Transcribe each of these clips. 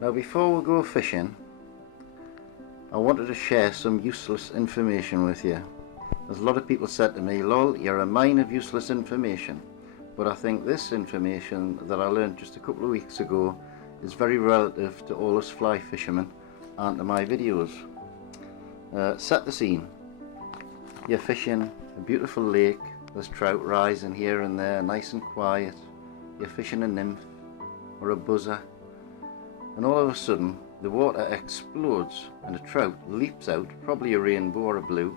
Now before we go fishing, I wanted to share some useless information with you. There's a lot of people said to me, "Lol, you're a mine of useless information," but I think this information that I learned just a couple of weeks ago is very relative to all us fly fishermen and to my videos. Set the scene. You're fishing a beautiful lake, there's trout rising here and there, nice and quiet. You're fishing a nymph or a buzzer, and all of a sudden the water explodes and a trout leaps out, probably a rainbow or a blue.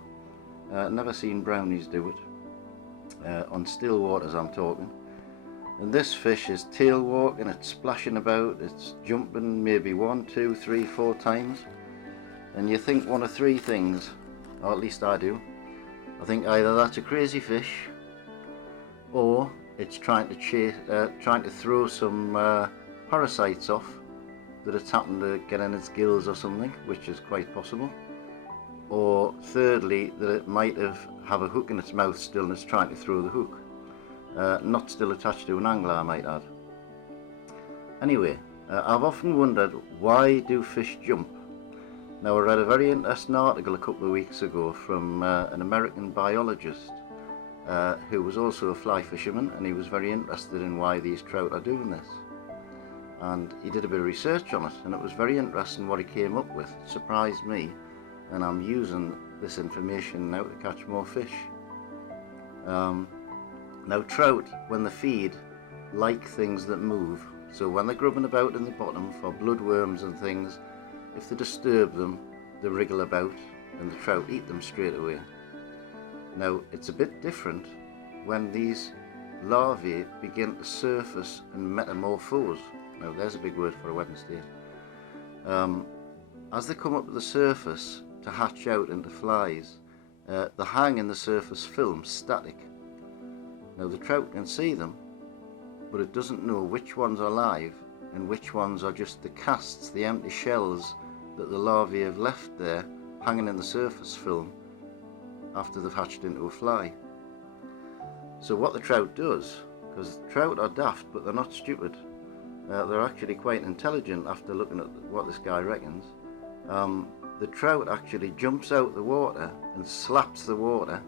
Never seen brownies do it, on still waters I'm talking. And this fish is tail walking, it's splashing about, it's jumping maybe 1, 2, 3, 4 times, and you think one of three things, or at least I do. I think either that's a crazy fish, or it's trying to throw some parasites off that it's happened to get in its gills or something, which is quite possible. Or thirdly, that it might have a hook in its mouth still and it's trying to throw the hook. Not still attached to an angler, I might add. Anyway, I've often wondered, why do fish jump? Now, I read a very interesting article a couple of weeks ago from an American biologist who was also a fly fisherman, and he was very interested in why these trout are doing this. And he did a bit of research on it, and it was very interesting what he came up with. It surprised me, and I'm using this information now to catch more fish. Now, trout, when they feed, like things that move. So when they're grubbing about in the bottom for bloodworms and things, if they disturb them, they wriggle about and the trout eat them straight away. Now, it's a bit different when these larvae begin to surface and metamorphose. Now, there's a big word for a Wednesday. As they come up to the surface to hatch out into flies, they hang in the surface film static. Now, the trout can see them, but it doesn't know which ones are live and which ones are just the casts, the empty shells that the larvae have left there hanging in the surface film after they've hatched into a fly. So what the trout does, because trout are daft but they're not stupid, they're actually quite intelligent after looking at what this guy reckons. The trout actually jumps out the water and slaps the water,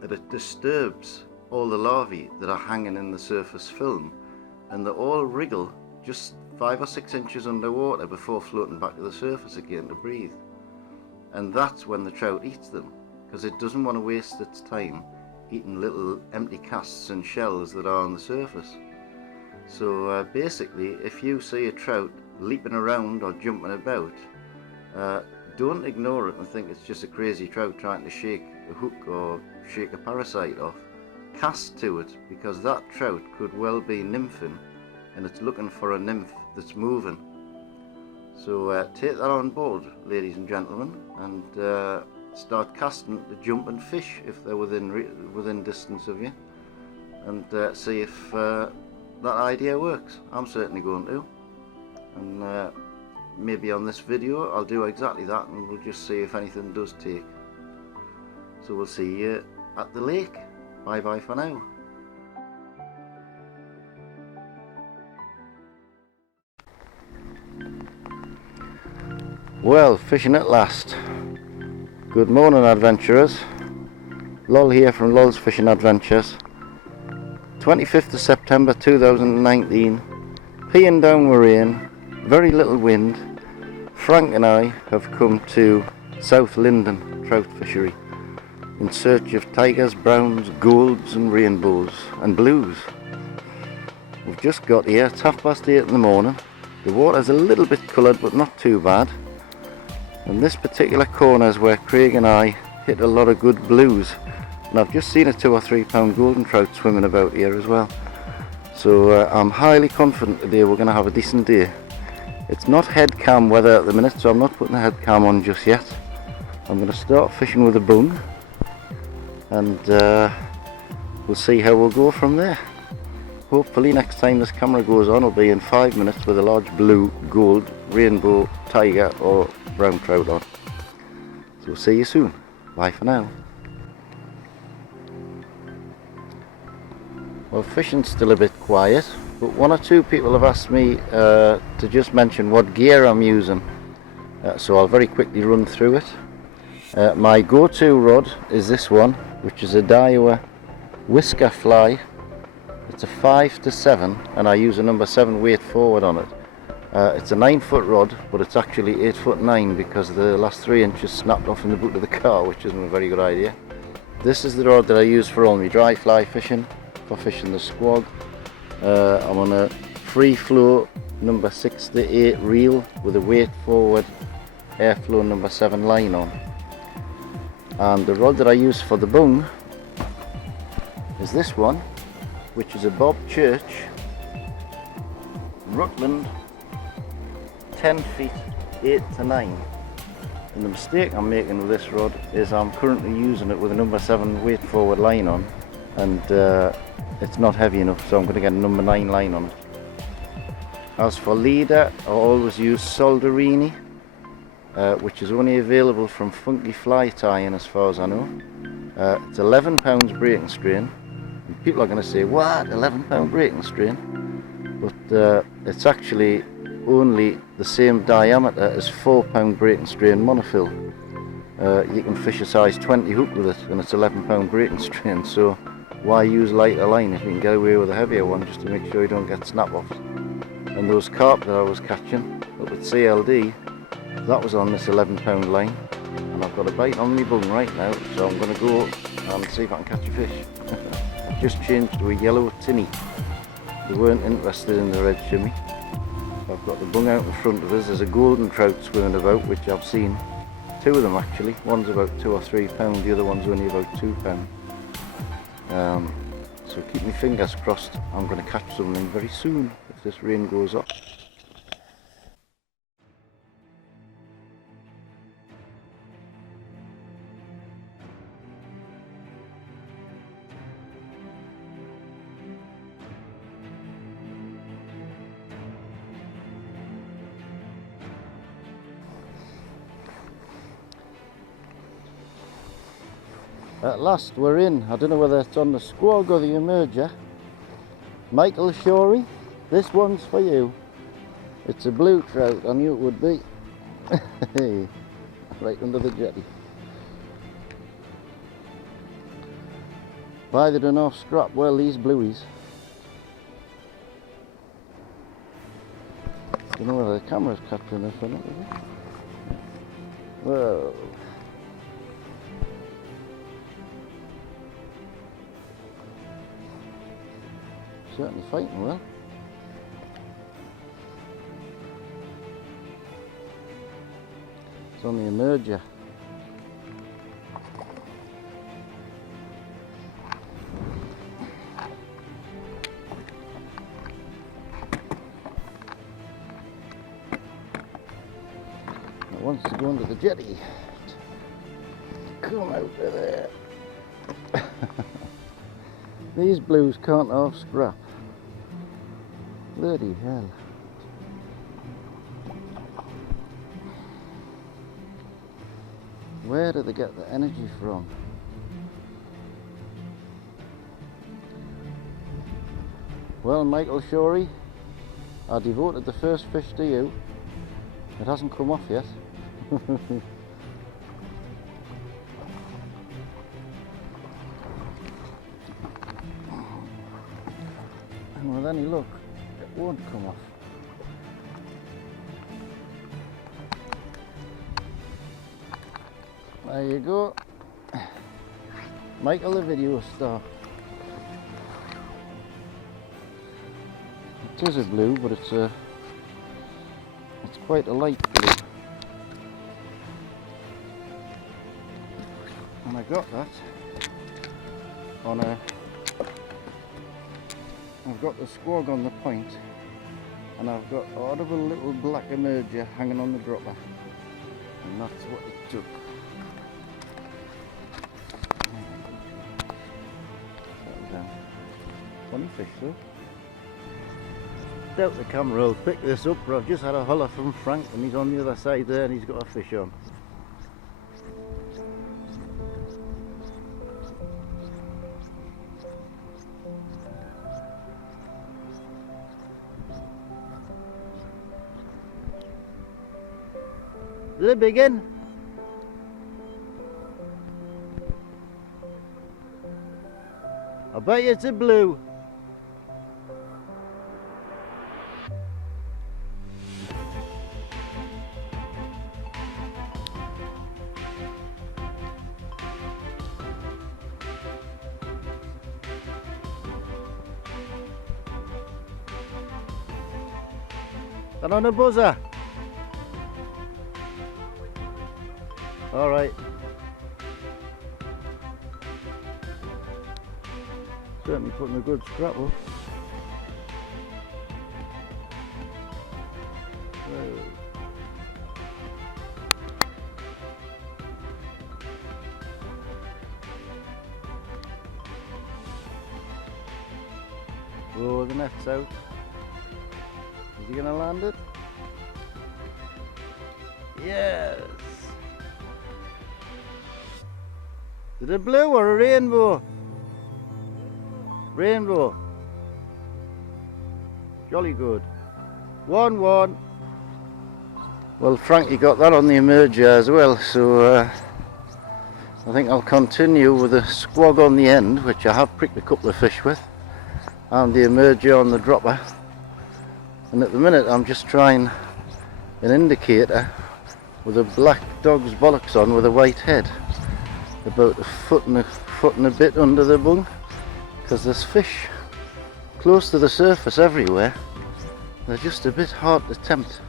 and it disturbs all the larvae that are hanging in the surface film, and they all wriggle just 5 or 6 inches underwater before floating back to the surface again to breathe. And that's when the trout eats them, because it doesn't want to waste its time eating little empty casts and shells that are on the surface. So basically, if you see a trout leaping around or jumping about, don't ignore it and think it's just a crazy trout trying to shake a hook or shake a parasite off. Cast to it, because that trout could well be nymphing and it's looking for a nymph that's moving. So take that on board, ladies and gentlemen, and start casting the jumping fish if they're within distance of you, and see if that idea works. I'm certainly going to, and maybe on this video I'll do exactly that, and we'll just see if anything does take. So we'll see you at the lake. Bye bye for now. Well, fishing at last. Good morning, adventurers. Lol here from Lol's Fishing Adventures. 25th of September 2019. Peeing down with rain, very little wind. Frank and I have come to South Linden trout fishery in search of tigers, browns, golds and rainbows and blues. We've just got here, it's 8:30 in the morning. The water's a little bit coloured but not too bad. And this particular corner is where Craig and I hit a lot of good blues. And I've just seen a 2 or 3 pound golden trout swimming about here as well. So I'm highly confident today we're going to have a decent day. It's not head cam weather at the minute, so I'm not putting the head cam on just yet. I'm going to start fishing with a bung, and we'll see how we'll go from there. Hopefully next time this camera goes on will be in 5 minutes with a large blue, gold, rainbow, tiger or brown trout on. So we'll see you soon. Bye for now. Well, fishing's still a bit quiet. But one or two people have asked me to just mention what gear I'm using, so I'll very quickly run through it. My go-to rod is this one, which is a Daiwa Whisker Fly. It's a 5 to 7, and I use a number 7 weight forward on it. It's a 9-foot rod, but it's actually 8'9" because the last 3 inches snapped off in the boot of the car, which isn't a very good idea. This is the rod that I use for all my dry fly fishing, for fishing the squag. I'm on a free flow number 6 to 8 reel with a weight forward airflow number 7 line on. And the rod that I use for the bung is this one, which is a Bob Church Rutland 10 feet 8 to 9. And the mistake I'm making with this rod is I'm currently using it with a number 7 weight forward line on, and it's not heavy enough, so I'm going to get a number 9 line on it. As for leader, I always use Solderini, which is only available from Funky Fly Tying as far as I know. It's 11 pounds breaking strain, and people are going to say, what, 11 pound breaking strain? But it's actually only the same diameter as 4 pound breaking strain monofill. You can fish a size 20 hook with it, and it's 11 pound breaking strain, so why use lighter line if you can get away with a heavier one, just to make sure you don't get snap-offs. And those carp that I was catching up at CLD, that was on this 11 pound line, and I've got a bite on my bung right now, so I'm going to go and see if I can catch a fish. I've just changed to a yellow tinny. They weren't interested in the red shimmy. I've got the bung out in front of us. There's a golden trout swimming about, which I've seen 2 of them actually. One's about 2 or 3 pound, the other one's only about 2 pound. So keep my fingers crossed. I'm going to catch something very soon if this rain goes off. At last we're in. I don't know whether it's on the squag or the emerger. Michael Shorey, this one's for you. It's a blue trout, I knew it would be. Right under the jetty. Why they don't have scrap? Well, these blueies. I don't know whether the camera's capturing this or not, is it? Whoa. Certainly fighting well. It's on the emerger. It wants to go under the jetty. Come out of there. These blues can't have scrap. Bloody hell. Where do they get the energy from? Well, Michael Shorey, I devoted the first fish to you. It hasn't come off yet. And with any luck, it won't come off. There you go. Michael the video star. It is a blue, but it's quite a light blue. And I got that on I've got the squag on the point, and I've got a audible little black emerger hanging on the dropper, and that's what it took. Funny fish though. Doubt the camera will pick this up, but I've just had a holler from Frank, and he's on the other side there, and he's got a fish on. Is it a big one? I bet you it's a blue. That on a buzzer? Alright. Certainly putting a good scrap up. Oh, the net's out. Is he gonna land it? Yes! Is it a blue or a rainbow? Rainbow. Jolly good. 1-1. Well, Frankie got that on the emerger as well, so I think I'll continue with a squog on the end, which I have pricked a couple of fish with, and the emerger on the dropper. And at the minute I'm just trying an indicator with a black dog's bollocks on with a white head, about a foot and a bit under the bung, because there's fish close to the surface everywhere. They're just a bit hard to tempt.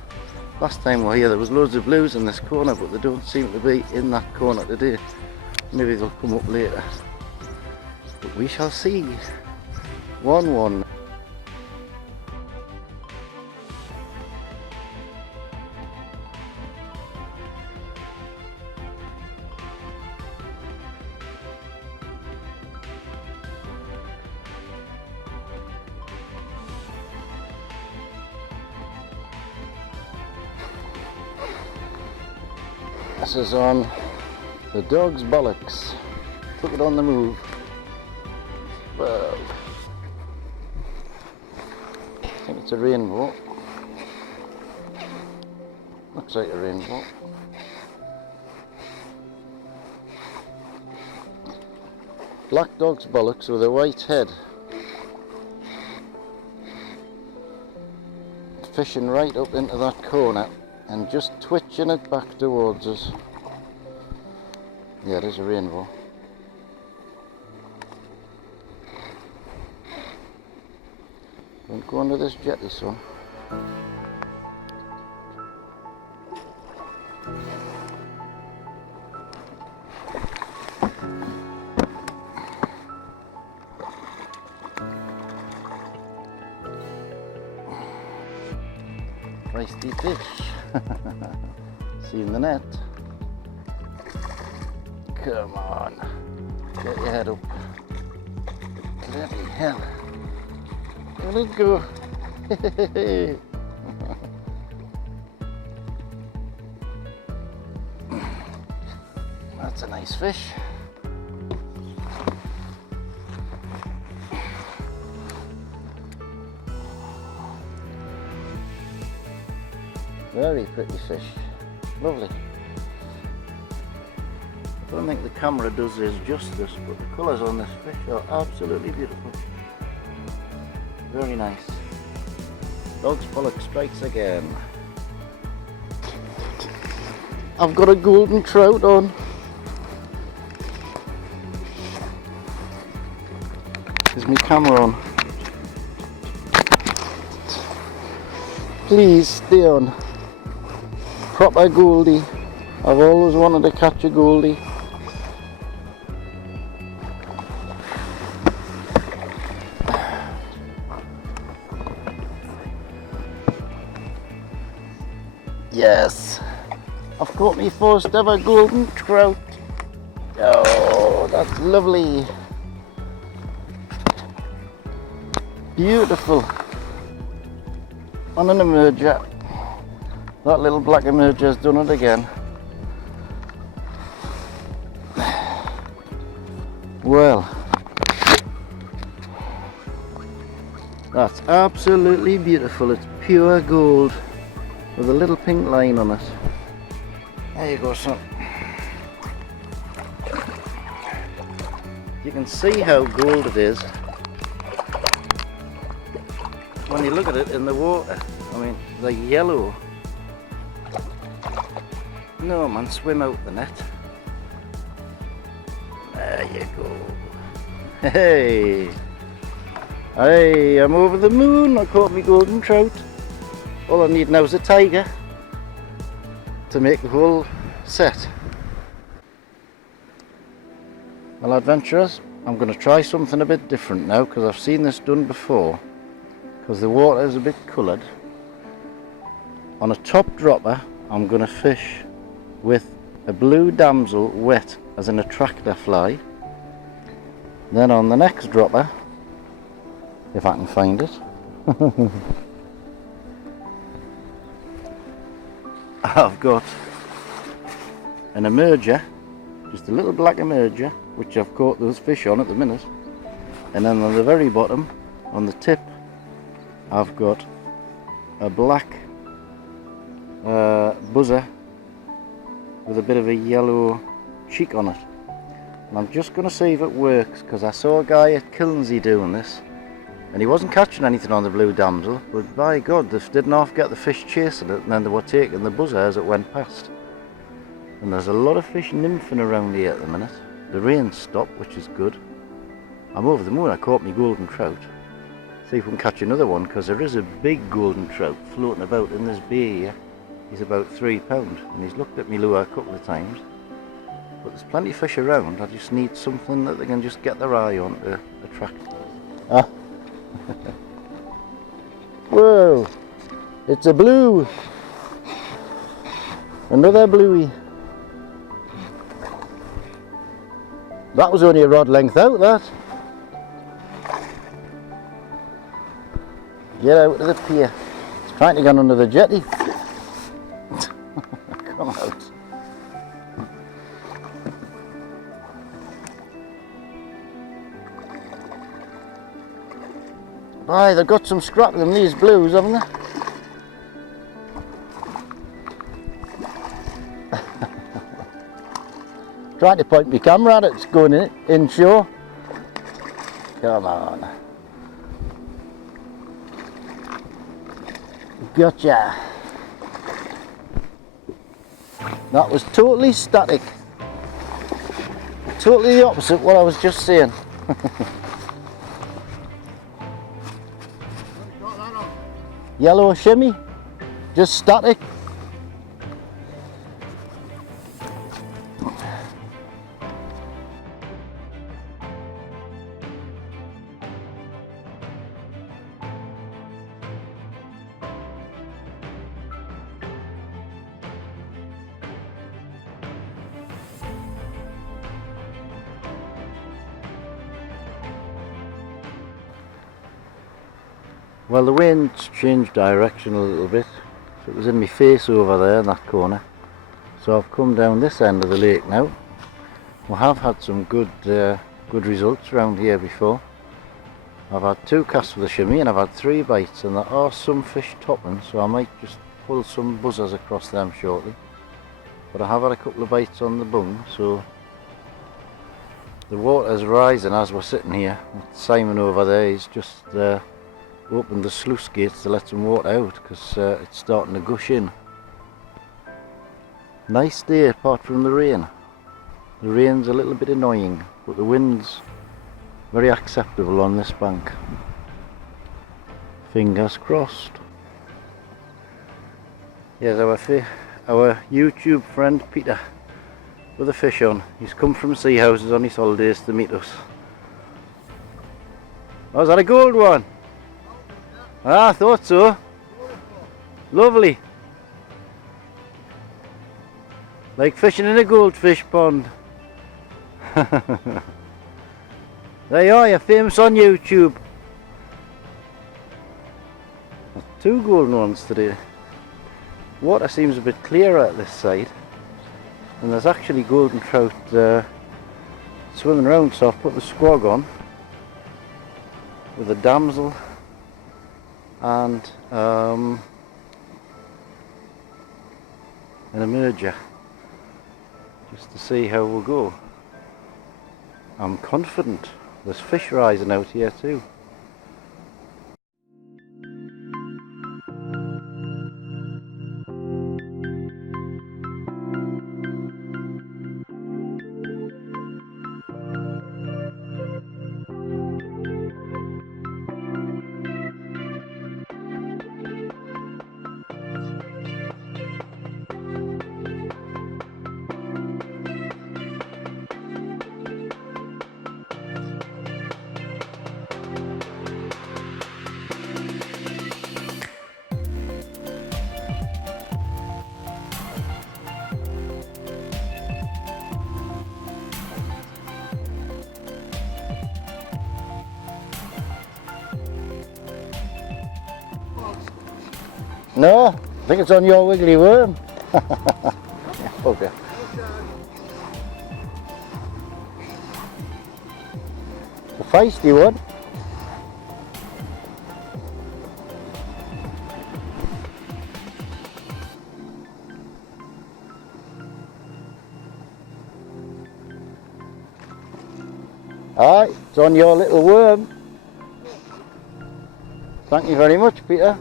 Last time we were here there was loads of blues in this corner, but they don't seem to be in that corner today. Maybe they'll come up later, but we shall see. 1-1. This is on the dog's bollocks. Took it on the move. Well, I think it's a rainbow. Looks like a rainbow. Black dog's bollocks with a white head. Fishing right up into that corner and just twitching it back towards us. Yeah, there's a rainbow. Don't go under this jetty, son. Feisty fish. See in the net. Come on. Get your head up. Bloody hell. Let it go. That's a nice fish. Very pretty fish. Lovely. I don't think the camera does this justice, but the colours on this fish are absolutely beautiful. Very nice. Dog's bollock strikes again. I've got a golden trout on. Is my camera on? Please stay on. Proper goldie. I've always wanted to catch a goldie. Yes, I've caught my first ever golden trout. Oh, that's lovely. Beautiful. On an emerger. That little black emerger's done it again. Well, that's absolutely beautiful. It's pure gold with a little pink line on it. There you go, son. You can see how gold it is when you look at it in the water. I mean, they're yellow. No man, swim out the net. There you go. Hey! Hey, I'm over the moon. I caught me golden trout. All I need now is a tiger to make the whole set. Well, adventurers, I'm going to try something a bit different now because I've seen this done before. Because the water is a bit coloured. On a top dropper, I'm going to fish with a blue damsel wet as an attractor fly. Then on the next dropper, if I can find it, I've got an emerger, just a little black emerger, which I've caught those fish on at the minute. And then on the very bottom, on the tip, I've got a black buzzer with a bit of a yellow cheek on it. And I'm just going to see if it works, because I saw a guy at Kilnsey doing this and he wasn't catching anything on the blue damsel, but by God, they didn't half get the fish chasing it, and then they were taking the buzzer as it went past. And there's a lot of fish nymphing around here at the minute. The rain stopped, which is good. I'm over the moon. I caught me golden trout. See if we can catch another one, because there is a big golden trout floating about in this bay here. He's about £3 and he's looked at me lure a couple of times. But there's plenty of fish around. I just need something that they can just get their eye on to attract. Ah. Whoa! It's a blue! Another bluey. That was only a rod length out, that. Get out of the pier. It's trying to get under the jetty. Come out. Aye, they've got some scrap in them, these blues, haven't they? Trying to point my camera at it, it's going inshore. Come on. Gotcha. That was totally static. Totally the opposite of what I was just saying. Yellow shimmy, just static. Well, the wind's changed direction a little bit, so it was in my face over there in that corner. So I've come down this end of the lake now. We have had some good results around here before. I've had 2 casts with a shimmy and I've had 3 bites, and there are some fish topping, so I might just pull some buzzers across them shortly. But I have had a couple of bites on the bung, so the water's rising as we're sitting here. Simon over there, he's just opened the sluice gates to let some water out, because it's starting to gush in. Nice day apart from the rain. The rain's a little bit annoying, but the wind's very acceptable on this bank. Fingers crossed. Here's our YouTube friend Peter with a fish on. He's come from Sea Houses on his holidays to meet us. Oh, is that a gold one? Ah, I thought so. Lovely. Like fishing in a goldfish pond. There you are, you're famous on YouTube. There's 2 golden ones today. Water seems a bit clearer at this side, and there's actually golden trout swimming around, so I've put the squog on with a damsel and an emerger. just to see how we'll go. I'm confident. There's fish rising out here too. No, I think it's on your wiggly worm. Okay. A feisty one. Aye, it's on your little worm. Thank you very much, Peter.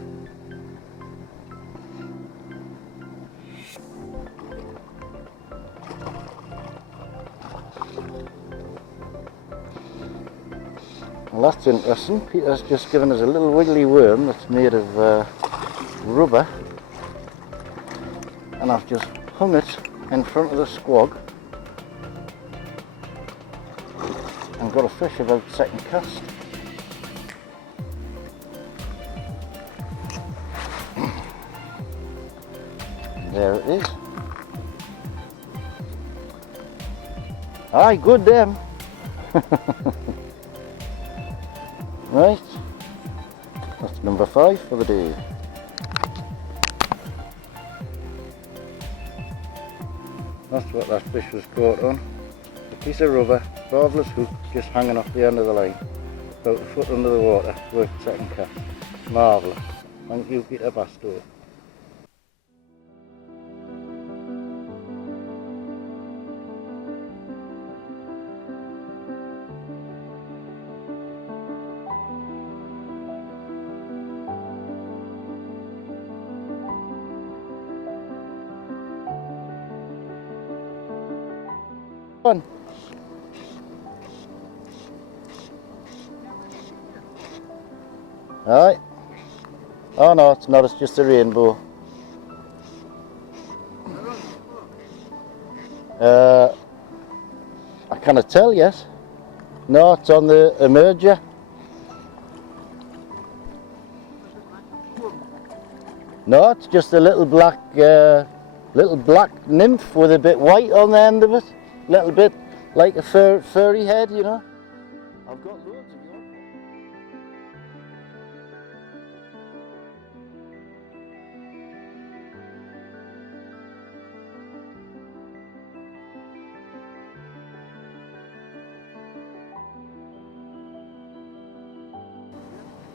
Well, that's interesting. Peter's just given us a little wiggly worm that's made of rubber, and I've just hung it in front of the squog and got a fish about second cast. There it is. Aye, good them. Right, that's number 5 for the day. That's what that fish was caught on. A piece of rubber, barbless hook just hanging off the end of the line. About a foot under the water, worked second cast. Marvellous. Thank you, Peter Bastow. Fun. Alright. Oh no, it's not, it's just a rainbow. I cannot tell yet. No, it's on the emerger. No, it's just a little black nymph with a bit white on the end of it. Little bit like a furry head, you know. I've got loads of yours.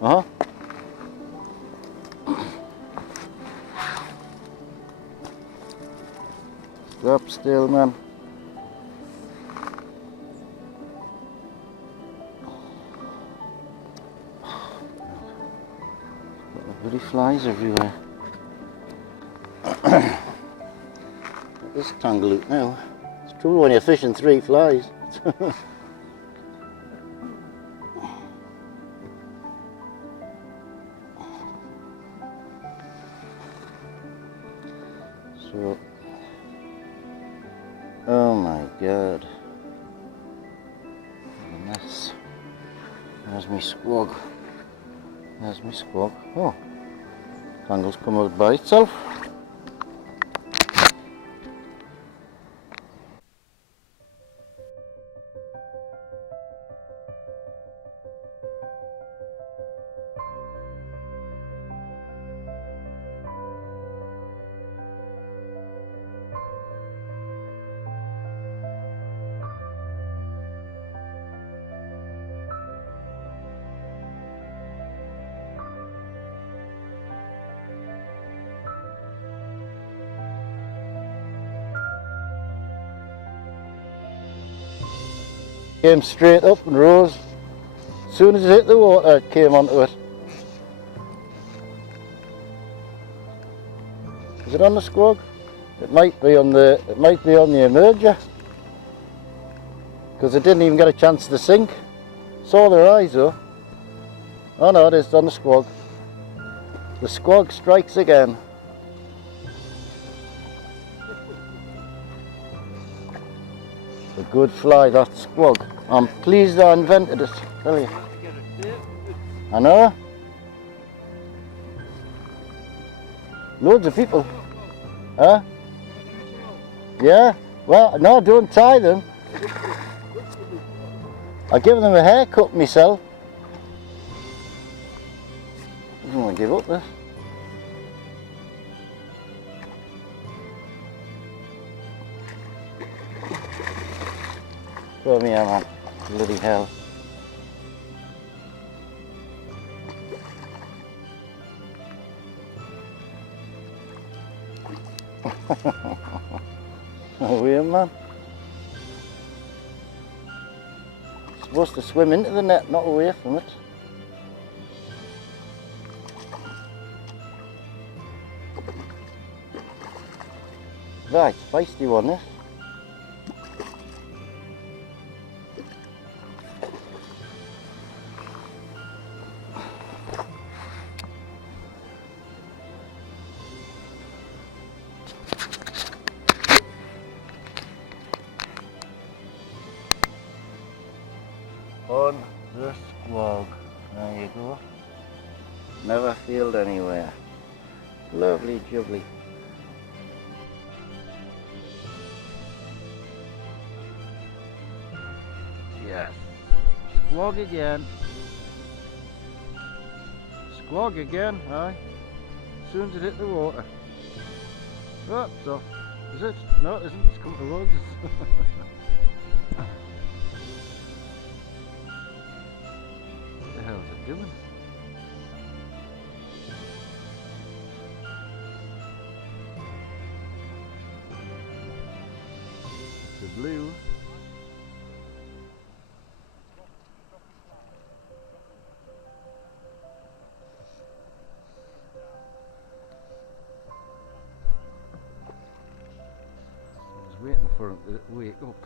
Uh-huh. Stop still, man. Bloody flies everywhere. This tangle out now. It's trouble when you're fishing 3 flies. So, oh my god, what a mess. There's my squog. There's my squog. Oh, tangle's come out by itself. Came straight up and rose. As soon as it hit the water, it came onto it. Is it on the squog? It might be on the emerger. Because it didn't even get a chance to sink. Saw their eyes though. Oh no, it is on the squog. The squog strikes again. A good fly, that squog. I'm pleased I invented it, tell you. I know. Loads of people. Huh? Yeah? Well, no, don't tie them. I give them a haircut myself. I don't want to give up this. Come here, man. Bloody hell. Oh, weird, man. Supposed to swim into the net, not away from it. Right, feisty one, this. On the squog. There you go. Never failed anywhere. Lovely jubbly. Yes. Squog again. Squog again, aye. As soon as it hit the water. Oh, it's off. Is it? No, it isn't. It's come towards us. What the hell is it doing? It's a blue. I was waiting for him to wake up.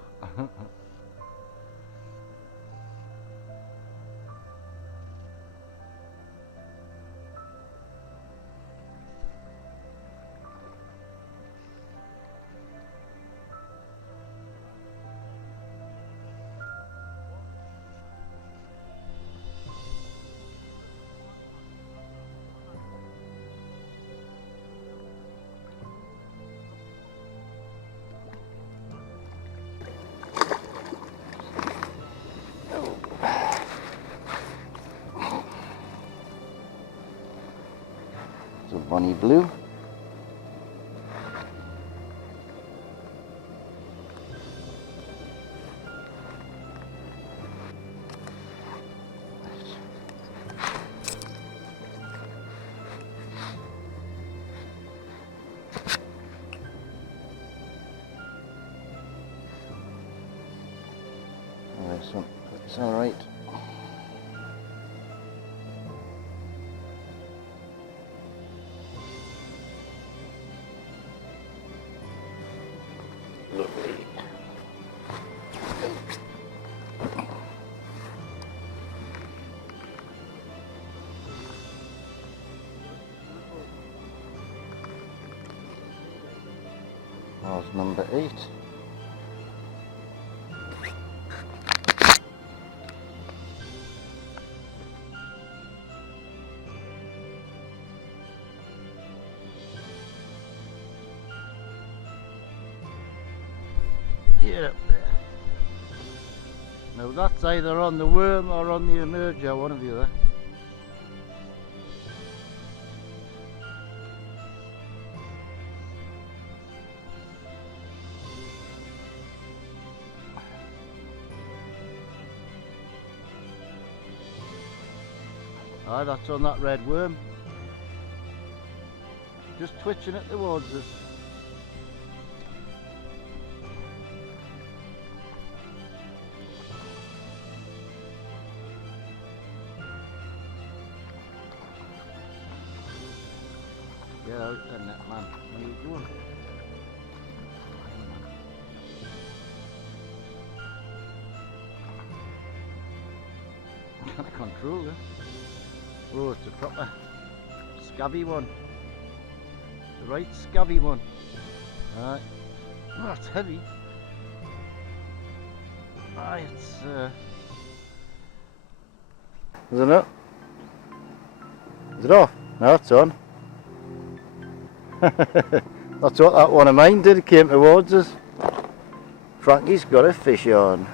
It's a bonny blue. It's all right. Lovely. That's number 8. Get up there. Now that's either on the worm or on the emerger, one or the other. Aye, that's on that red worm. Just twitching it towards us. out there, net man. Where are you going? I'm trying to control this. Oh, it's a proper scabby one. The right scabby one. Right. Oh, it's heavy. Right, it's is it not? Is it off? No, it's on. That's what that one of mine did, it came towards us. Frankie's got a fish on.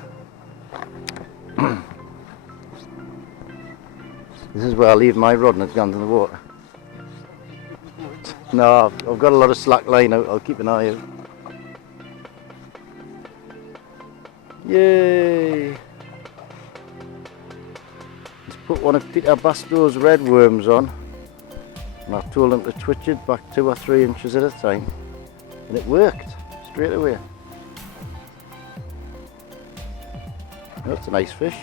This is where I leave my rod and it's gone to the water. No, I've got a lot of slack line out, I'll keep an eye out. Yay! Let's put one of Peter Bastow's red worms on. And I've told him to twitch it back 2 or 3 inches at a time. And it worked, straight away. That's a nice fish.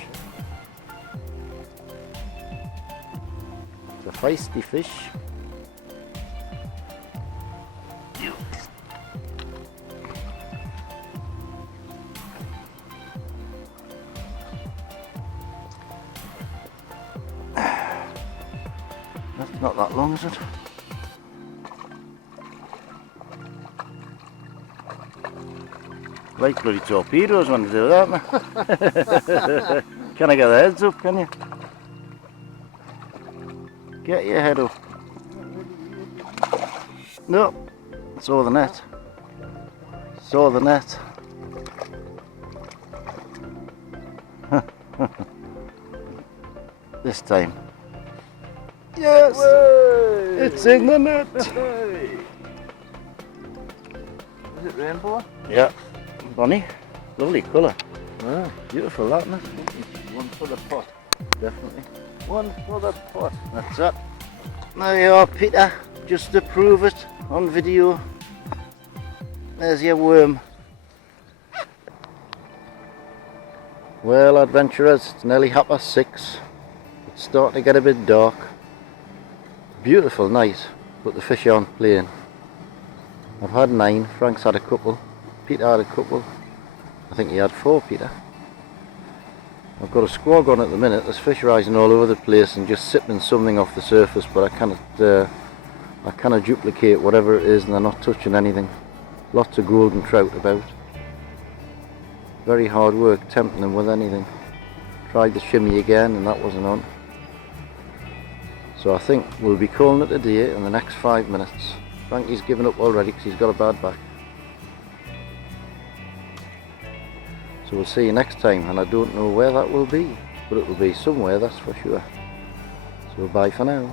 It's a feisty fish. That's not that long, is it? Like bloody torpedoes when they do that, man. Can I get the heads up, can you? Get your head up. No, saw the net. Saw the net. This time. Yes! Way! It's in the net! Is it rainbow? Yeah. Bonnie. Lovely colour. Ah, beautiful that, isn't it? One for the pot. Definitely. One for the pot. That's it. There you are, Peter. Just to prove it on video. There's your worm. Well, adventurers, it's nearly 6:30. It's starting to get a bit dark. Beautiful night, but the fish aren't playing. I've had 9, Frank's had a couple, Peter had a couple. I think he had 4, Peter. I've got a squog on at the minute. There's fish rising all over the place and just sipping something off the surface, but I cannot duplicate whatever it is, and they're not touching anything. Lots of golden trout about. Very hard work tempting them with anything. Tried the shimmy again and that wasn't on. So I think we'll be calling it a day in the next 5 minutes. Frankie's given up already because he's got a bad back. So we'll see you next time, and I don't know where that will be, but it will be somewhere, that's for sure. So bye for now.